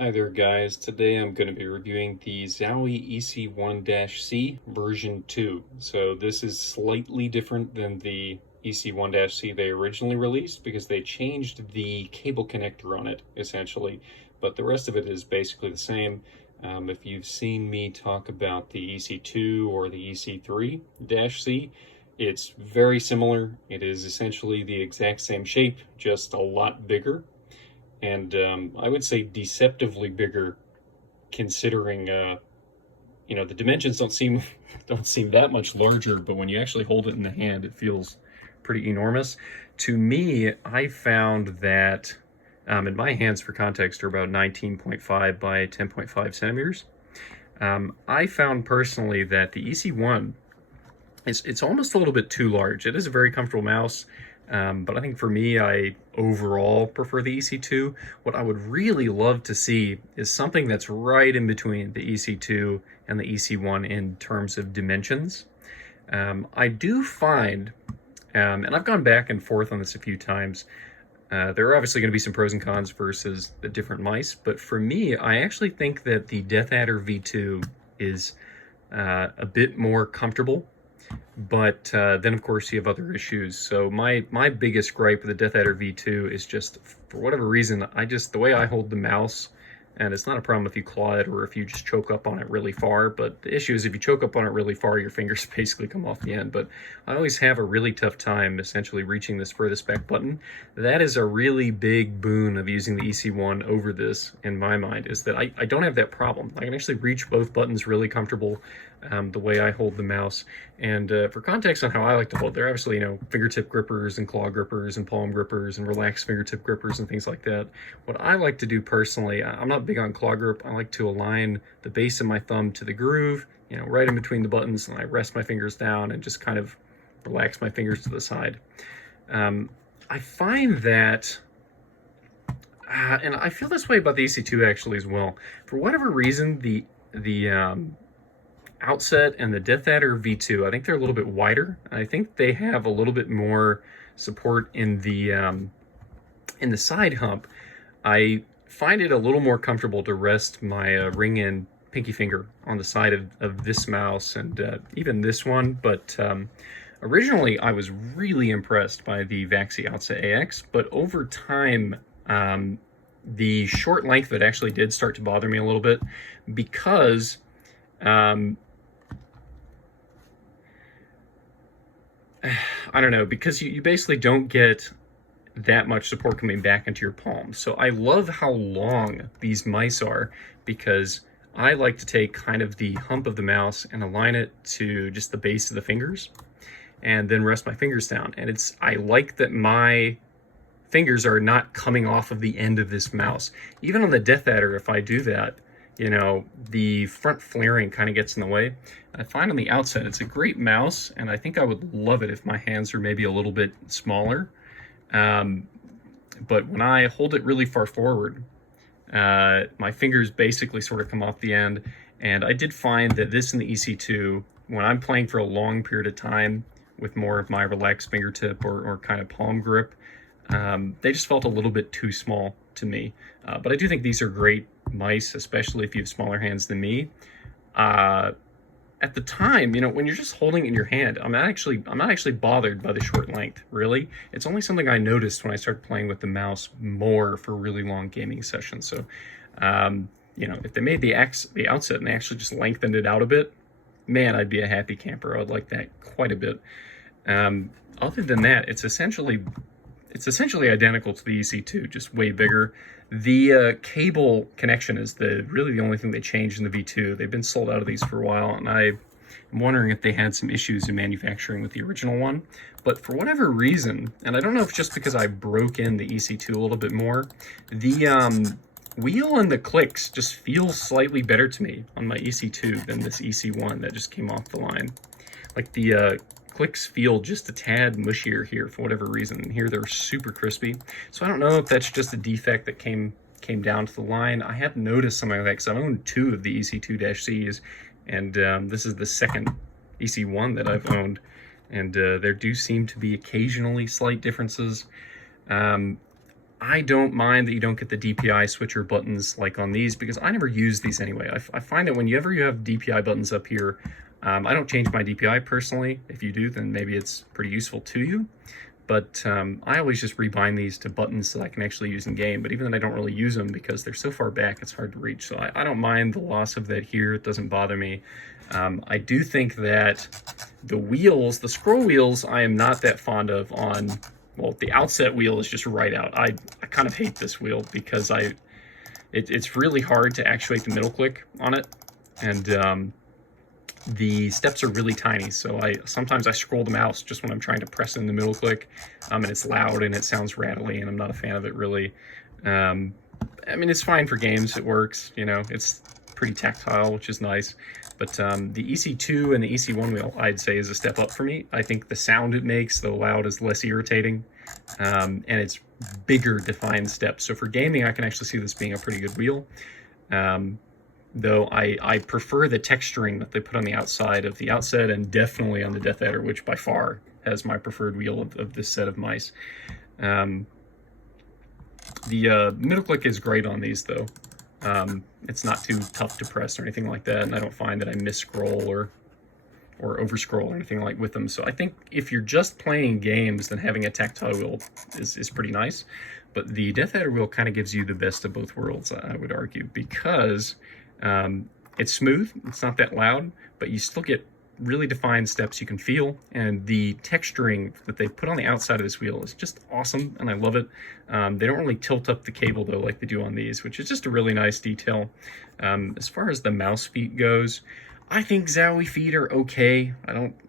Hi there guys, today I'm going to be reviewing the Zowie EC1-C version 2. So this is slightly different than the EC1-C they originally released because they changed the cable connector on it essentially, but the rest of it is basically the same. If you've seen me talk about the EC2 or the EC3-C, it's very similar. It is essentially the exact same shape, just a lot bigger, and I would say deceptively bigger, considering the dimensions don't seem that much larger, but when you actually hold it in the hand, it feels pretty enormous. To me, I found that in my hands, for context, are about 19.5 by 10.5 centimeters. I found personally that the EC1 it's almost a little bit too large. It is a very comfortable mouse, but I think for me, I overall prefer the EC2. What I would really love to see is something that's right in between the EC2 and the EC1 in terms of dimensions. I do find, and I've gone back and forth on this a few times, there are obviously going to be some pros and cons versus the different mice, but for me, I actually think that the Death Adder V2 is a bit more comfortable. But then, of course, you have other issues. So my biggest gripe with the Death Adder V2 is just, for whatever reason, the way I hold the mouse, and it's not a problem if you claw it or if you just choke up on it really far, but the issue is if you choke up on it really far, your fingers basically come off the end. But I always have a really tough time essentially reaching this furthest back button. That is a really big boon of using the EC1 over this, in my mind, is that I don't have that problem. I can actually reach both buttons really comfortable, the way I hold the mouse. And for context on how I like to hold, there are obviously, fingertip grippers and claw grippers and palm grippers and relaxed fingertip grippers and things like that. What I like to do personally, I'm not big on claw grip. I like to align the base of my thumb to the groove, right in between the buttons, and I rest my fingers down and just kind of relax my fingers to the side. I find that, and I feel this way about the EC2 actually as well. For whatever reason, the Outset and the Death Adder V2, I think they're a little bit wider. I think they have a little bit more support in the side hump. I find it a little more comfortable to rest my ring and pinky finger on the side of this mouse and even this one. But originally, I was really impressed by the Vaxi Outset AX, but over time, the short length of it actually did start to bother me a little bit because I don't know, because you basically don't get that much support coming back into your palm. So I love how long these mice are, because I like to take kind of the hump of the mouse and align it to just the base of the fingers and then rest my fingers down. And I like that my fingers are not coming off of the end of this mouse. Even on the Death Adder, if I do that, the front flaring kind of gets in the way. I find on the Outset, it's a great mouse, and I think I would love it if my hands were maybe a little bit smaller. But when I hold it really far forward, my fingers basically sort of come off the end. And I did find that this in the EC2, when I'm playing for a long period of time with more of my relaxed fingertip or kind of palm grip, they just felt a little bit too small to me. But I do think these are great mice, especially if you have smaller hands than me. At the time, when you're just holding it in your hand, I'm not actually bothered by the short length, really. It's only something I noticed when I started playing with the mouse more for really long gaming sessions. So, if they made the Outset and they actually just lengthened it out a bit, man, I'd be a happy camper. I'd like that quite a bit. Other than that, it's essentially identical to the EC2, just way bigger. The cable connection is really the only thing they changed in the V2. They've been sold out of these for a while, and I'm wondering if they had some issues in manufacturing with the original one. But for whatever reason, and I don't know if it's just because I broke in the EC2 a little bit more, the wheel and the clicks just feel slightly better to me on my EC2 than this EC1 that just came off the line. Like the clicks feel just a tad mushier here for whatever reason. And here they're super crispy. So I don't know if that's just a defect that came down to the line. I have noticed something like that because I've owned 2 of the EC2-Cs, and this is the second EC1 that I've owned. And there do seem to be occasionally slight differences. I don't mind that you don't get the DPI switcher buttons like on these, because I never use these anyway. I find that whenever you have DPI buttons up here, I don't change my DPI personally. If you do, then maybe it's pretty useful to you. But I always just rebind these to buttons that I can actually use in game. But even then, I don't really use them because they're so far back, it's hard to reach. So I don't mind the loss of that here. It doesn't bother me. I do think that the wheels, the scroll wheels, I am not that fond of on, well, the outset wheel is just right out. I kind of hate this wheel because it's really hard to actuate the middle click on it. And the steps are really tiny, so sometimes I scroll the mouse just when I'm trying to press in the middle click, and it's loud and it sounds rattly, and I'm not a fan of it really. I mean, it's fine for games, it works, you know, it's pretty tactile, which is nice. But the EC2 and the EC1 wheel, I'd say, is a step up for me. I think the sound it makes, though loud, is less irritating, and it's bigger defined steps. So for gaming, I can actually see this being a pretty good wheel. Though I prefer the texturing that they put on the outside of the outset, and definitely on the Death Adder, which by far has my preferred wheel of this set of mice. The middle click is great on these, though. It's not too tough to press or anything like that, and I don't find that I miss scroll or over scroll or anything like with them. So I think if you're just playing games, then having a tactile wheel is pretty nice. But the Death Adder wheel kind of gives you the best of both worlds, I would argue, because it's smooth, it's not that loud, but you still get really defined steps you can feel, and the texturing that they put on the outside of this wheel is just awesome, and I love it. They don't really tilt up the cable, though, like they do on these, which is just a really nice detail. As far as the mouse feet goes, I think Zowie feet are okay.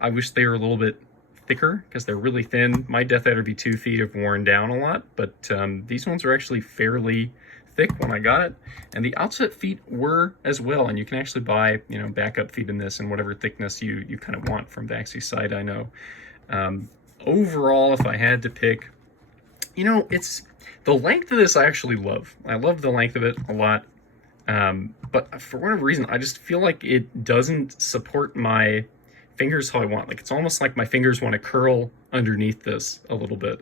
I wish they were a little bit thicker, because they're really thin. My Death Adder V2 feet have worn down a lot, but these ones are actually fairly thick when I got it, and the outset feet were as well, and you can actually buy, you know, backup feet in this and whatever thickness you kind of want from Vaxy's site, I know. Overall, if I had to pick, you know, it's the length of this I actually love. I love the length of it a lot, but for whatever reason, I just feel like it doesn't support my fingers how I want. Like, it's almost like my fingers want to curl underneath this a little bit.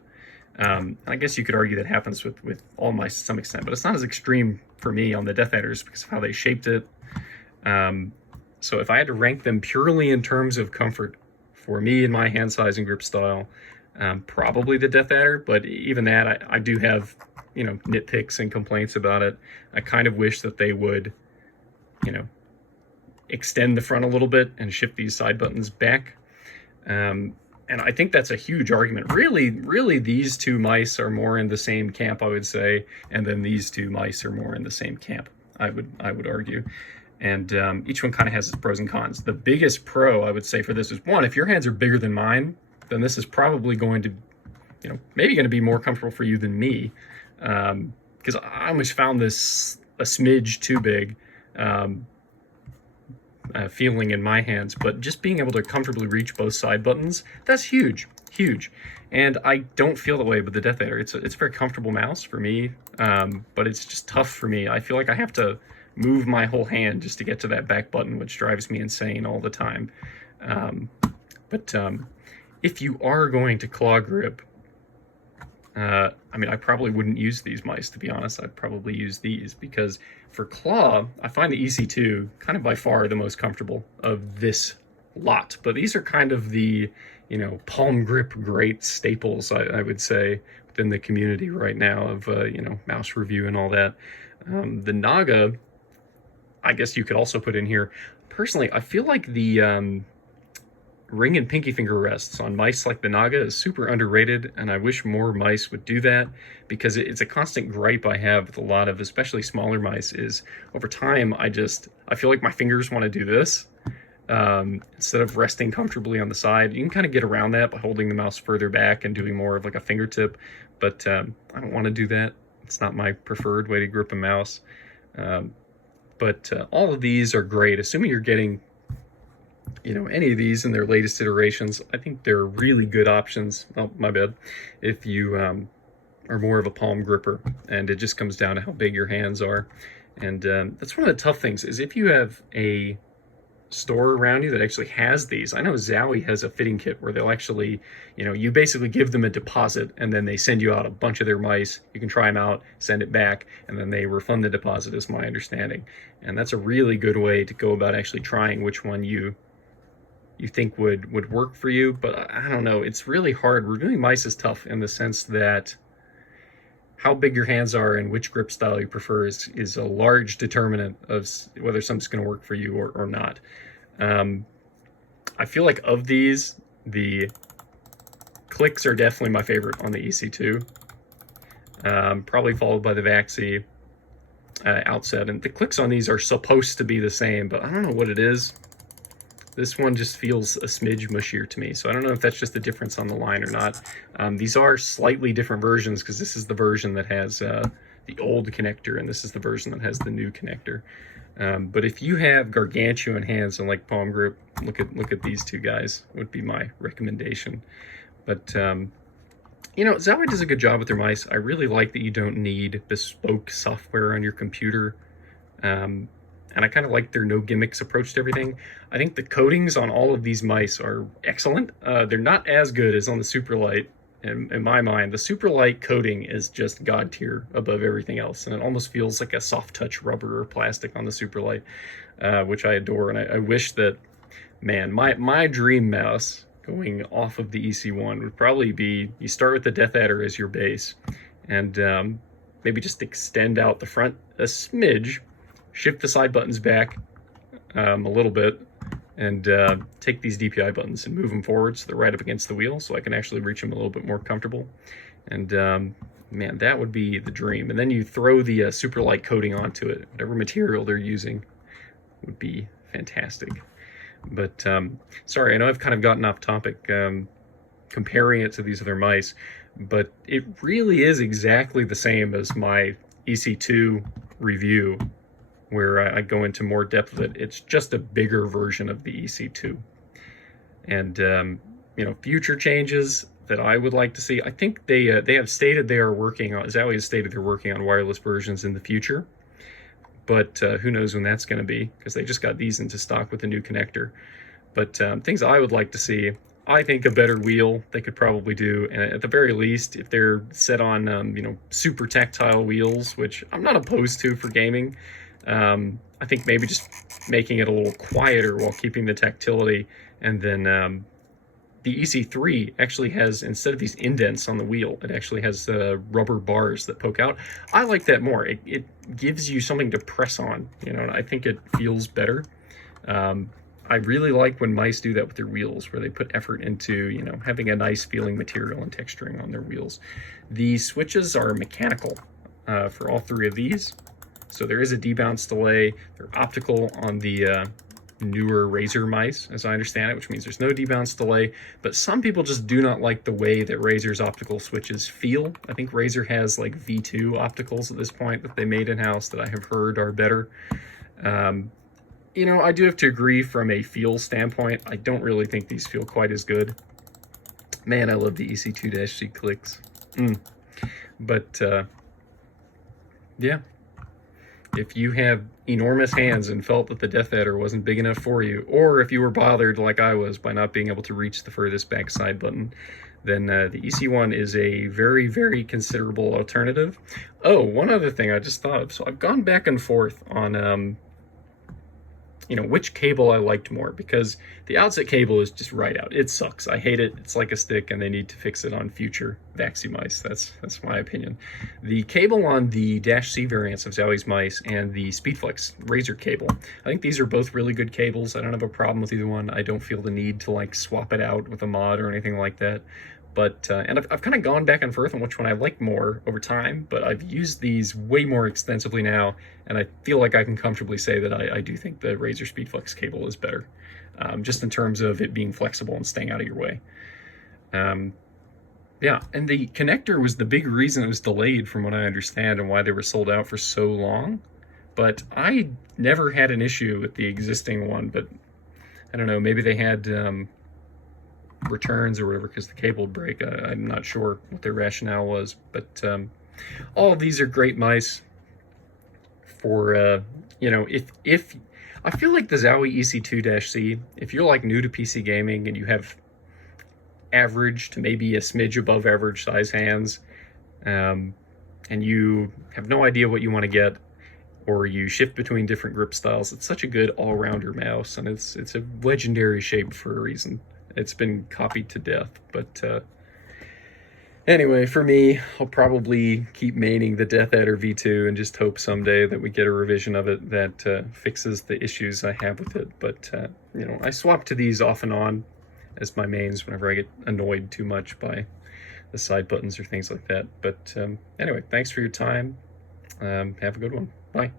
I guess you could argue that happens with all mice to some extent, but it's not as extreme for me on the Death Adders because of how they shaped it. So if I had to rank them purely in terms of comfort for me and my hand size and grip style, probably the Death Adder, but even that, I do have, you know, nitpicks and complaints about it. I kind of wish that they would, you know, extend the front a little bit and shift these side buttons back. And I think that's a huge argument. Really, these two mice are more in the same camp, I would say, and then these two mice are more in the same camp, I would argue. And each one kind of has its pros and cons. The biggest pro, I would say, for this is, one, if your hands are bigger than mine, then this is probably going to, you know, maybe going to be more comfortable for you than me. Because I almost found this a smidge too big. Feeling in my hands, but just being able to comfortably reach both side buttons, that's huge. And I don't feel that way with the Death Adder. It's a very comfortable mouse for me, but it's just tough for me. I feel like I have to move my whole hand just to get to that back button, which drives me insane all the time. But if you are going to claw grip, I mean, I probably wouldn't use these mice, to be honest. I'd probably use these, because for claw, I find the EC2 kind of by far the most comfortable of this lot. But these are kind of the, you know, palm grip great staples, I would say, within the community right now of, you know, mouse review and all that. The Naga, I guess you could also put in here. Personally, I feel like the ring and pinky finger rests on mice like the Naga is super underrated, and I wish more mice would do that, because it's a constant gripe I have with a lot of especially smaller mice is over time I feel like my fingers want to do this instead of resting comfortably on the side. You can kind of get around that by holding the mouse further back and doing more of like a fingertip, but I don't want to do that. It's not my preferred way to grip a mouse. But all of these are great, assuming you're getting, you know, any of these in their latest iterations. I think they're really good options. Oh, my bad. If you are more of a palm gripper, and it just comes down to how big your hands are. And that's one of the tough things, is if you have a store around you that actually has these. I know Zowie has a fitting kit where they'll actually, you basically give them a deposit and then they send you out a bunch of their mice. You can try them out, send it back, and then they refund the deposit, is my understanding. And that's a really good way to go about actually trying which one you think would work for you. But I don't know, it's really hard. Reviewing mice is tough in the sense that how big your hands are and which grip style you prefer is a large determinant of whether something's going to work for you or not. I feel like of these, the clicks are definitely my favorite on the EC2. Probably followed by the Vaxi outset. And the clicks on these are supposed to be the same, but I don't know what it is. This one just feels a smidge mushier to me, so I don't know if that's just a difference on the line or not. These are slightly different versions because this is the version that has the old connector, and this is the version that has the new connector. But if you have gargantuan hands and like palm grip, look at these two guys, would be my recommendation. But Zowie does a good job with their mice. I really like that you don't need bespoke software on your computer. And I kind of like their no gimmicks approach to everything. I think the coatings on all of these mice are excellent. They're not as good as on the Superlight. In my mind, the Superlight coating is just god tier above everything else. And it almost feels like a soft touch rubber or plastic on the Superlight, which I adore. And I wish that, man, my dream mouse going off of the EC1 would probably be, you start with the Death Adder as your base and maybe just extend out the front a smidge, shift the side buttons back a little bit, and take these DPI buttons and move them forward so they're right up against the wheel so I can actually reach them a little bit more comfortable. And man, that would be the dream. And then you throw the Superlight coating onto it. Whatever material they're using would be fantastic. But sorry, I know I've kind of gotten off topic comparing it to these other mice, but it really is exactly the same as my EC2 review, where I go into more depth of it. It's just a bigger version of the EC2. And, future changes that I would like to see, I think they have stated they are working on, Zowie has stated they're working on wireless versions in the future. But who knows when that's going to be, because they just got these into stock with the new connector. But things I would like to see, I think a better wheel they could probably do. And at the very least, if they're set on, super tactile wheels, which I'm not opposed to for gaming, I think maybe just making it a little quieter while keeping the tactility. And then the EC3 actually has, instead of these indents on the wheel, it actually has rubber bars that poke out. I like that more. It gives you something to press on, and I think it feels better. I really like when mice do that with their wheels, where they put effort into, having a nice feeling material and texturing on their wheels. The switches are mechanical for all three of these. So there is a debounce delay. They're optical on the newer Razer mice, as I understand it, which means there's no debounce delay. But some people just do not like the way that Razer's optical switches feel. I think Razer has like V2 opticals at this point that they made in-house that I have heard are better. I do have to agree from a feel standpoint. I don't really think these feel quite as good. Man, I love the EC2-C clicks. But, yeah. If you have enormous hands and felt that the Death Adder wasn't big enough for you, or if you were bothered like I was by not being able to reach the furthest back side button, then the EC1 is a very, very considerable alternative. Oh, one other thing I just thought of. So I've gone back and forth on which cable I liked more, because the outset cable is just right out. It sucks. I hate it. It's like a stick, and they need to fix it on future Vaxi mice. That's my opinion. The cable on the -C variants of Zowie's mice and the SpeedFlex Razer cable, I think these are both really good cables. I don't have a problem with either one. I don't feel the need to swap it out with a mod or anything like that. But, and I've kind of gone back and forth on which one I like more over time, but I've used these way more extensively now, and I feel like I can comfortably say that I do think the Razer SpeedFlex cable is better, just in terms of it being flexible and staying out of your way. Yeah, and the connector was the big reason it was delayed from what I understand and why they were sold out for so long. But I never had an issue with the existing one, but I don't know, maybe they had returns or whatever because the cable would break. I'm not sure what their rationale was, but all of these are great mice for if I feel like the Zowie EC2-C, if you're like new to PC gaming and you have average to maybe a smidge above average size hands, and you have no idea what you want to get, or you shift between different grip styles, it's such a good all-rounder mouse, and it's a legendary shape for a reason. It's been copied to death, but anyway, for me, I'll probably keep maining the Death Adder V2 and just hope someday that we get a revision of it that fixes the issues I have with it. But, you know, I swap to these off and on as my mains whenever I get annoyed too much by the side buttons or things like that. But anyway, thanks for your time. Have a good one. Bye.